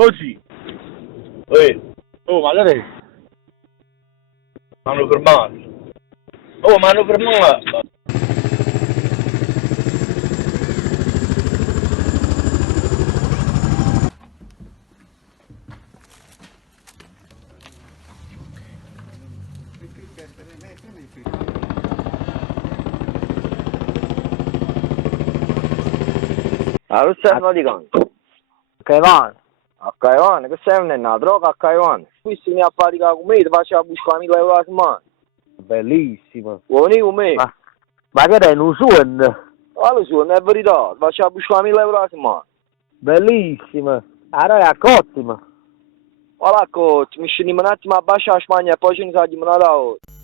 Oggi, oh, ma che è? Mi hanno fermato. Oh, mi hanno fermato. Allora serve di canto. Caivan, A Caivan, che serve una droga a Caivan. Qui si mi ha fatica con me, ti faceva buscare 1000 euro a settimana. bellissimo. Vuoi con me? Ma che è un suono? Allora su, non è verità, ti faceva buscare 1000 euro a settimana. Bellissimo. Allora è ottimo. Voilà, coach, mi scendiamo un attimo a Bascia a Spagna e poi ce ne salgiamo una da oggi.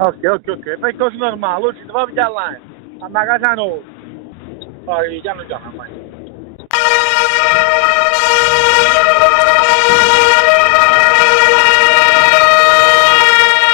Ok, fai cose normali, oggi ti va a vedere là. A casa noi. Poi piano piano, vai.